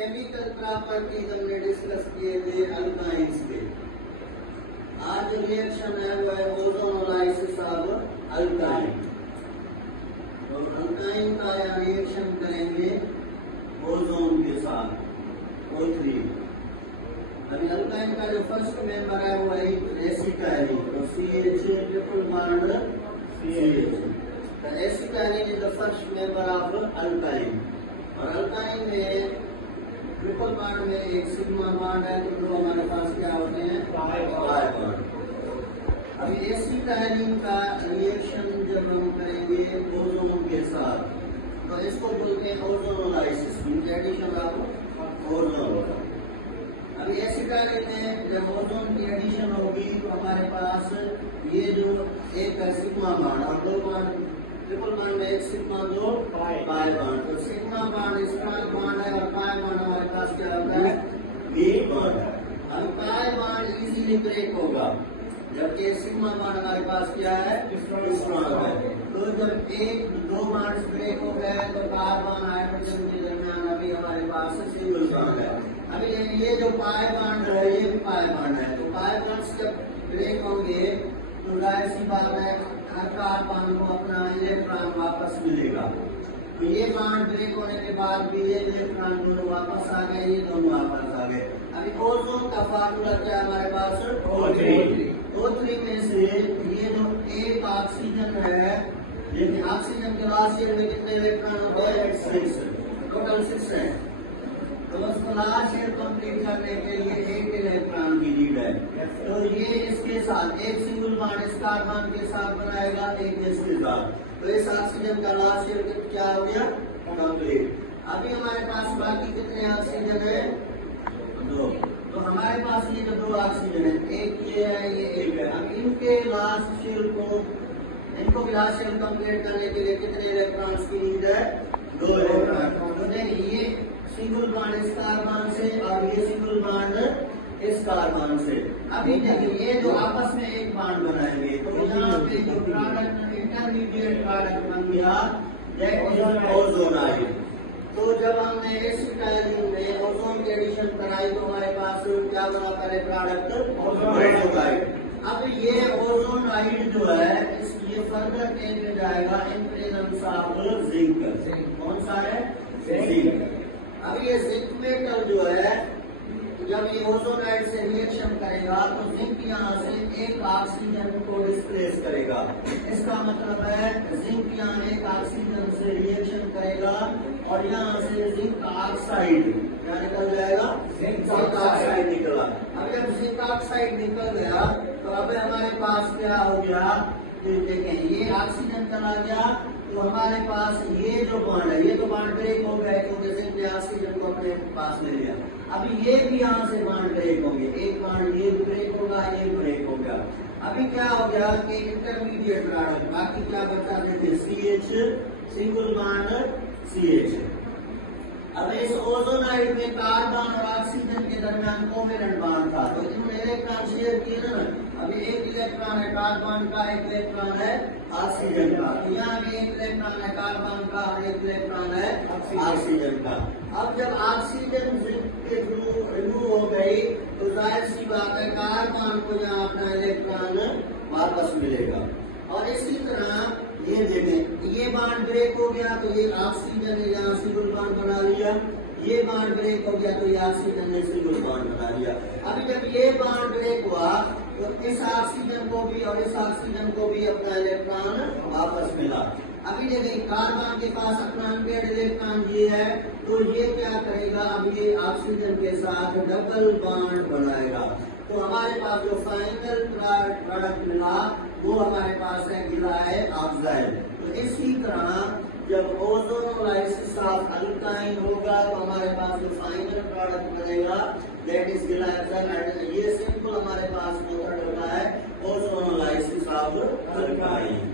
Chemical properties हमने discuss किए थे अल्काइंस के। आज रिएक्शन है वो है ओजोनोलाइसिस ऑफ अल्काइन। तो अल्काइन का रिएक्शन करेंगे ओजोन के साथ O3। अभी अल्काइन का जो फर्स्ट मेंबर है वो है एसिटाइलिन, तो CH ट्रिपल बॉन्ड CH। तो acetylene is the first member of alkyne. और अल्काइन में ट्रिपल बॉन्ड में एक सिग्मा बॉन्ड है, तो दो हमारे पास क्या होते हैं पाई बॉन्ड। अब एसिटाइलिन का रिएक्शन जब हम करेंगे ओजोन के साथ तो इसको बोलते हैं ओजोनोलाइसिस, एडिशन ऑफ ओजोन। अभी एसिटाइलिन में जब ओजोन की एडिशन होगी तो हमारे पास ये जो एक सिग्मा बॉन्ड और दो बॉन्ड ट्रिपल बॉन्ड में एक सिग्मा दो पाई बॉन्ड, तो सिग्मा बॉन्ड स्ट्रॉन्ग बॉन्ड है और पाई बॉन्ड हमारे पास क्या होता है वीक बॉन्ड है। अब पाई बॉन्ड इजीली ब्रेक होगा जबकि सिग्मा बॉन्ड हमारे पास क्या है स्ट्रॉन्ग है। तो जब एक दो बॉन्ड ब्रेक हो गए तो कार्बन हाइड्रोजन के दरमियान अभी हमारे पास सिंगल बॉन्ड है। अभी ये जो पाई बॉन्ड है ये भी पाई बॉन्ड है, तो पाई बॉन्ड्स जब ब्रेक होंगे तो जाहिर सी बात है हर कार्बन को अपना इलेक्ट्रॉन वापस मिलेगा। तो ये बॉन्ड ब्रेक होने के बाद भी ये इलेक्ट्रॉन दोनों वापस आ गए, ये दोनों वापस आ गए। अभी ओजोन का फार्मूला क्या है हमारे पास O3 में से ये जो एक ऑक्सीजन है, लेकिन ऑक्सीजन के लास्ट ईयर में कितने इलेक्ट्रॉन होते हैं 6, टोटल 6 है। तो उसको लास्ट ईयर कंप्लीट करने के लिए एक इलेक्ट्रॉन की नीड है, तो ये इसके साथ एक सिंगल बॉन्ड इस कार्बन के साथ बनाएगा, एक इसके साथ, तो इस ऑक्सीजन का लास्ट ईयर क्या हो गया कंप्लीट। अभी हमारे पास बाकी कितने ऑक्सीजन है 2, तो हमारे पास ये जो 2 ऑक्सीजन है, एक ये है ये एक है। अब इनके लास्ट शेल को इनको भी लास्ट शेल कंप्लीट करने के लिए कितने इलेक्ट्रॉन्स की नीड है 2 इलेक्ट्रॉन। तो देखिए ये सिंगल बॉन्ड इस कार्बन से और ये सिंगल बॉन्ड इस कार्बन से। अभी देखिए ये जो आपस में एक बॉन्ड बनाएंगे तो यहाँ पे जो प्रोडक्ट इंटरमीडिएट प्रोडक्ट बन गया दैट इज ओजोनाइड। तो जब हमने एसिटाइलिन में ओजोन की एडिशन कराई तो हमारे पास क्या बना पहले प्रोडक्ट ओजोनाइड। अब ये ओजोनाइड जो है ये फर्दर चेंज में जाएगा इन प्रेजेंस ऑफ जिंक। कौन सा है जिंक। अब ये जिंक मेटल जो है जब ये ओजोनाइड से रिएक्शन करेगा तो जिंक यहाँ से एक ऑक्सीजन को डिस्प्लेस करेगा। इसका मतलब है जिंक यहाँ एक ऑक्सीजन से रिएक्शन करेगा और यहाँ से जिंक ऑक्साइड क्या निकल जाएगा जिंक ऑक्साइड निकला। अब जब जिंक ऑक्साइड निकल गया तो अब हमारे पास क्या हो गया, देखें ये ऑक्सीजन चला गया तो हमारे पास ये जो बॉन्ड है ये तो बॉन्ड ब्रेक हो गया क्योंकि जिंक ने ऑक्सीजन को अपने पास ले लिया। अभी ये भी यहाँ से बॉन्ड ब्रेक होंगे, एक बॉन्ड ये ब्रेक होगा ये ब्रेक हो गया। अभी क्या हो गया कि इंटरमीडिएट प्रोडक्ट बाकी क्या बचा देते CH सिंगल बॉन्ड CH। अब इस ओजोनाइड में कार्बन और ऑक्सीजन के दरमियान कोवेलेंट बॉन्ड था तो इन्होंने इलेक्ट्रॉन शेयर किए ना। अभी एक इलेक्ट्रॉन है कार्बन का, एक इलेक्ट्रॉन है ऑक्सीजन का, तो यहाँ भी एक इलेक्ट्रॉन है कार्बन का और एक इलेक्ट्रॉन है ऑक्सीजन का। अब जब ऑक्सीजन के थ्रू रिमूव हो गई तो जाहिर सी बात है कार्बन को यहाँ अपना इलेक्ट्रॉन वापस मिलेगा। और इसी तरह ये देखें ये बॉन्ड ब्रेक हो गया तो ये ऑक्सीजन ने यहाँ सिंगल बॉन्ड बना लिया, ये बॉन्ड ब्रेक हो गया तो ये ऑक्सीजन ने सिंगल बॉन्ड बना लिया। अभी जब ये बॉन्ड ब्रेक हुआ तो इस ऑक्सीजन को भी और इस ऑक्सीजन को भी अपना इलेक्ट्रॉन वापस मिला। अभी देखिए कार्बन के पास अपना अनपेयर्ड इलेक्ट्रॉन ये है तो ये क्या करेगा, अब ये ऑक्सीजन के साथ डबल बॉन्ड बनाएगा। तो हमारे पास जो फाइनल प्रोडक्ट मिला वो हमारे पास है गिला है ऑक्साइड। तो इसी तरह जब ओजोनोलाइसिस ऑफ अल्काइन होगा तो हमारे पास जो फाइनल प्रोडक्ट बनेगा दैट इज गिला ऑक्साइड। ये सिंपल हमारे पास मेथड होता है ओजोनोलाइसिस ऑफ अल्काइन।